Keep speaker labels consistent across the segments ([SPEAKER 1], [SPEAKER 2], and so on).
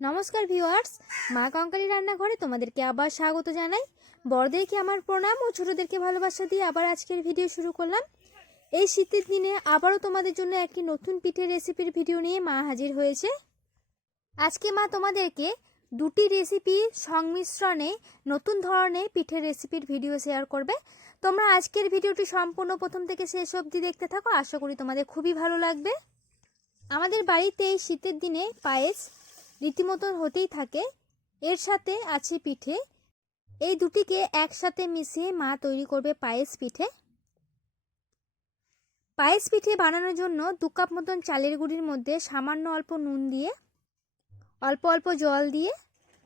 [SPEAKER 1] নমস্কার ভিউয়ার্স, মা কঙ্কালী রান্নাঘরে তোমাদেরকে আবার স্বাগত জানাই। বড়দেরকে আমার প্রণাম ও ছোটদেরকে ভালোবাসা দিয়ে আবার আজকের ভিডিও শুরু করলাম। এই শীতের দিনে আবারও তোমাদের জন্য একটি নতুন পিঠের রেসিপির ভিডিও নিয়ে মা হাজির হয়েছে। আজকে মা তোমাদেরকে দুটি রেসিপির সংমিশ্রণে নতুন ধরনের পিঠের রেসিপির ভিডিও শেয়ার করবে। তোমরা আজকের ভিডিওটি সম্পূর্ণ প্রথম থেকে শেষ অবধি দেখতে থাকো, আশা করি তোমাদের খুবই ভালো লাগবে। আমাদের বাড়িতে এই শীতের দিনে পায়েস রীতিমতো হতেই থাকে। এর সাথে আছে পিঠে। এই দুটিকে একসাথে মিশিয়ে মা তৈরি করবে পায়েস পিঠে। পায়েস পিঠে বানানোর জন্য দু কাপ মতন চালের গুঁড়ির মধ্যে সামান্য অল্প নুন দিয়ে, অল্প অল্প জল দিয়ে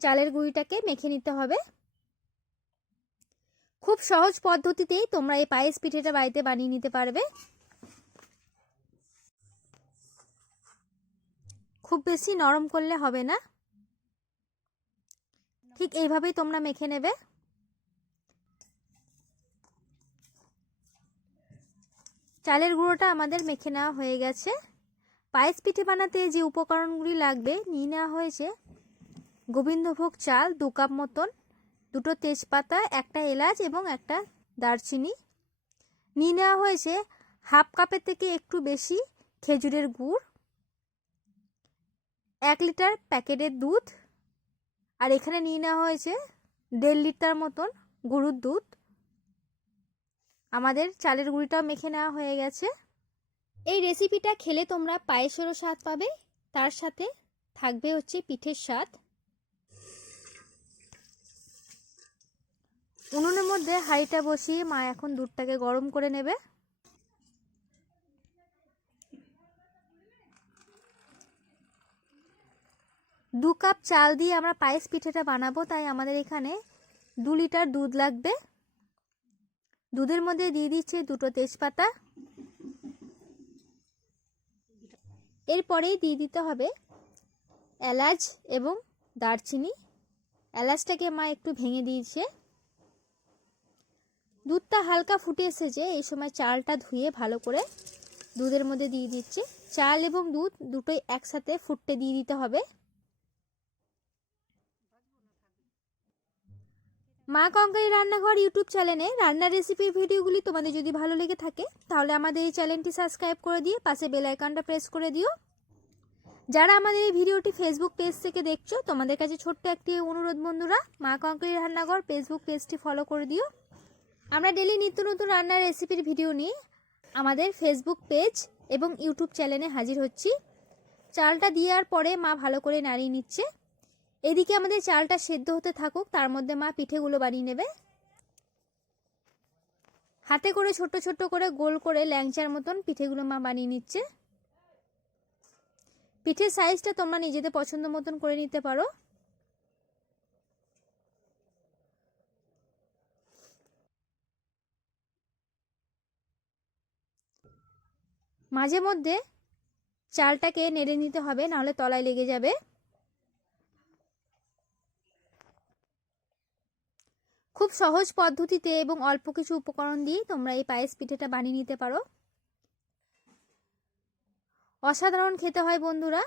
[SPEAKER 1] চালের গুঁড়িটাকে মেখে নিতে হবে। খুব সহজ পদ্ধতিতেই তোমরা এই পায়েস পিঠেটা বাড়িতে বানিয়ে নিতে পারবে। খুব বেশি নরম করলে হবে না? ঠিক এইভাবেই তোমরা মেখে নেবে। চালের গুঁড়োটা আমাদের মেখে নেওয়া হয়ে গেছে। পায়েস পিঠে বানাতে যে উপকরণগুলি লাগবে নিয়ে নেওয়া হয়েছে। গোবিন্দভোগ চাল দু কাপ মতন, দুটো তেজপাতা, একটা এলাচ এবং একটা দারচিনি। নিয়ে নেওয়া হয়েছে হাফ কাপের থেকে একটু বেশি খেজুরের গুড়। এক লিটার প্যাকেটের দুধ আর এখানে নিয়ে নেওয়া হয়েছে দেড় লিটার মতন গরুর দুধ। আমাদের চালের গুঁড়িটাও মেখে নেওয়া হয়ে গেছে। এই রেসিপিটা খেলে তোমরা পায়েসেরও স্বাদ পাবে, তার সাথে থাকবে হচ্ছে পিঠের স্বাদ। উনুনের মধ্যে হাঁড়িটা বসিয়ে মা এখন দুধটাকে গরম করে নেবে। দু কাপ চাল দিয়ে আমরা পায়েস পিঠেটা বানাবো, তাই আমাদের এখানে দু লিটার দুধ লাগবে। দুধের মধ্যে দিয়ে দিচ্ছে দুটো তেজপাতা। এরপরেই দিয়ে দিতে হবে এলাচ এবং দারচিনি। এলাচটাকে মা একটু ভেঙে দিয়েছে। দুধটা হালকা ফুটে এসেছে, এই সময় চালটা ধুয়ে ভালো করে দুধের মধ্যে দিয়ে দিচ্ছে। চাল এবং দুধ দুটোই একসাথে ফুটতে দিয়ে দিতে হবে। মা কঙ্কারি রান্নাঘর ইউটিউব চ্যানেলে রান্নার রেসিপির ভিডিওগুলি তোমাদের যদি ভালো লেগে থাকে, তাহলে আমাদের এই চ্যানেলটি সাবস্ক্রাইব করে দিয়ে পাশে বেল আইকনটা প্রেস করে দিও। যারা আমাদের এই ভিডিওটি ফেসবুক পেজ থেকে দেখছ, তোমাদের কাছে ছোট্ট একটি অনুরোধ, বন্ধুরা, মা কঙ্কারি রান্নাঘর ফেসবুক পেজটি ফলো করে দিও। আমরা ডেলি নিত্য নতুন রান্নার রেসিপির ভিডিও নিয়ে আমাদের ফেসবুক পেজ এবং ইউটিউব চ্যানেলে হাজির হচ্ছি। চালটা দেওয়ার পরে মা ভালো করে নাড়িয়ে নিচ্ছে। এদিকে আমাদের চালটা সেদ্ধ হতে থাকুক, তার মধ্যে মা পিঠেগুলো বানিয়ে নেবে। হাতে করে ছোট ছোট করে গোল করে ল্যাংচার মতন পিঠেগুলো মা বানিয়ে নিচ্ছে। পিঠের সাইজটা তোমরা নিজেদের পছন্দ মতন করে নিতে পারো। মাঝে মধ্যে চালটাকে নেড়ে নিতে হবে, নাহলে তলায় লেগে যাবে। খুব সহজ পদ্ধতিতে এবং অল্প কিছু উপকরণ দিয়ে তোমরা এই পায়েস পিঠেটা বানিয়ে নিতে পারো। অসাধারণ খেতে হয় বন্ধুরা।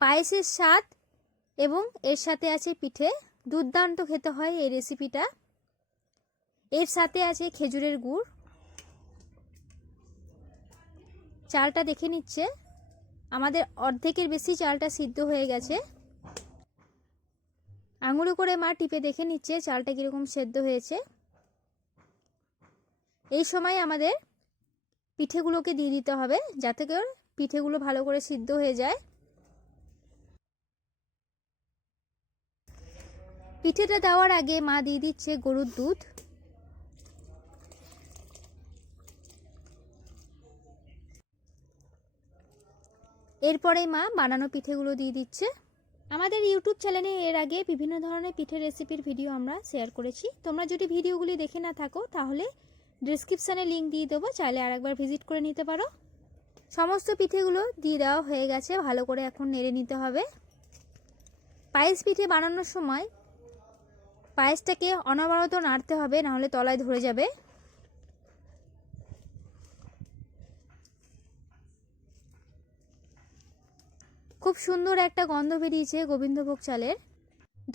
[SPEAKER 1] পায়েসের স্বাদ এবং এর সাথে আছে পিঠে। দুর্দান্ত খেতে হয় এই রেসিপিটা। এর সাথে আছে খেজুরের গুড়। চালটা দেখে নিচ্ছে। আমাদের অর্ধেকের বেশি চালটা সিদ্ধ হয়ে গেছে। আঙুলে করে মা টিপে দেখে নিচ্ছে চালটা কীরকম সেদ্ধ হয়েছে। এই সময় আমাদের পিঠেগুলোকে দিয়ে দিতে হবে যাতে করে পিঠেগুলো ভালো করে সিদ্ধ হয়ে যায়। পিঠেটা দেওয়ার আগে মা দিয়ে দিচ্ছে গরুর দুধ। এরপরে মা বানানো পিঠেগুলো দিয়ে দিচ্ছে। আমাদের ইউটিউব চ্যানেলে এর আগে বিভিন্ন ধরনের পিঠের রেসিপির ভিডিও আমরা শেয়ার করেছি। তোমরা যদি ভিডিওগুলি দেখে না থাকো, তাহলে ডিসক্রিপশানে লিঙ্ক দিয়ে দেবো, চাইলে আরেকবার ভিজিট করে নিতে পারো। সমস্ত পিঠেগুলো দিয়ে দেওয়া হয়ে গেছে, ভালো করে এখন নেড়ে নিতে হবে। পায়েস পিঠে বানানোর সময় পায়েসটাকে অনবরত নাড়তে হবে, নাহলে তলায় ধরে যাবে। খুব সুন্দর একটা গন্ধ বেরিয়েছে গোবিন্দভোগ চালের।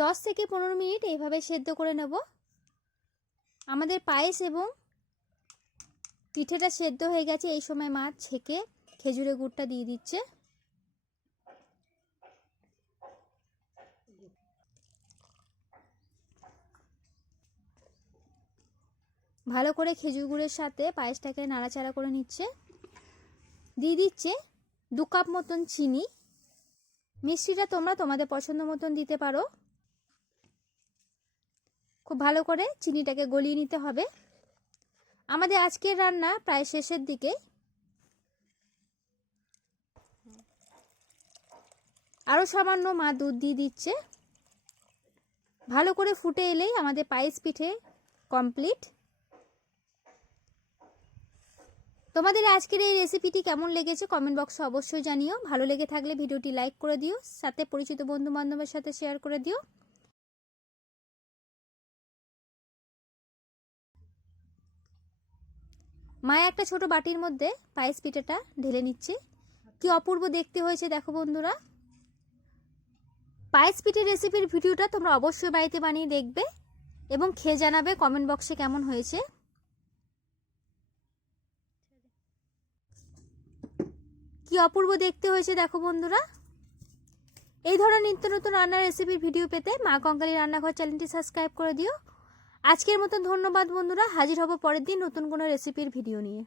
[SPEAKER 1] দশ থেকে পনেরো মিনিট এইভাবে সেদ্ধ করে নেব। আমাদের পায়েস এবং পিঠেটা সেদ্ধ হয়ে গেছে, এই সময় মা ছেঁকে খেজুরের গুড়টা দিয়ে দিচ্ছে। ভালো করে খেজুর গুড়ের সাথে পায়েসটাকে নাড়াচাড়া করে নিচ্ছে। দিয়ে দিচ্ছে দু কাপ মতন চিনি। মিষ্টিটা তোমরা তোমাদের পছন্দ মতন দিতে পারো। খুব ভালো করে চিনিটাকে গলিয়ে নিতে হবে। আমাদের আজকের রান্না প্রায় শেষের দিকে। আরও সামান্য মা দুধ দিয়ে দিচ্ছে। ভালো করে ফুটে এলেই আমাদের পায়েস পিঠে কমপ্লিট তোমাদের আজকের এই রেসিপিটি কেমন লেগেছে কমেন্ট বক্সে অবশ্যই জানিও। ভালো লেগে থাকলে ভিডিওটি লাইক করে দিও, সাথে পরিচিত বন্ধু বান্ধবের সাথে শেয়ার করে দিও। মায়া একটা ছোট বাটির মধ্যে পায়েস পিঠাটা ঢেলে নিচ্ছে। কি অপূর্ব দেখতে হয়েছে দেখো বন্ধুরা। পায়েস পিঠের রেসিপির ভিডিওটা তোমরা অবশ্যই বাড়িতে বানিয়ে দেখবে এবং খেয়ে জানাবে কমেন্ট বক্সে কেমন হয়েছে। অপূর্ব দেখতে হয়েছে দেখো বন্ধুরা। এই ধরনের নিত্য নতুন রান্নার রেসিপির ভিডিও পেতে মা কঙ্কালী রান্নাঘর চ্যানেলটি সাবস্ক্রাইব করে দিও। আজকের মতন ধন্যবাদ বন্ধুরা, হাজির হব পরের দিন নতুন কোনো রেসিপির ভিডিও নিয়ে।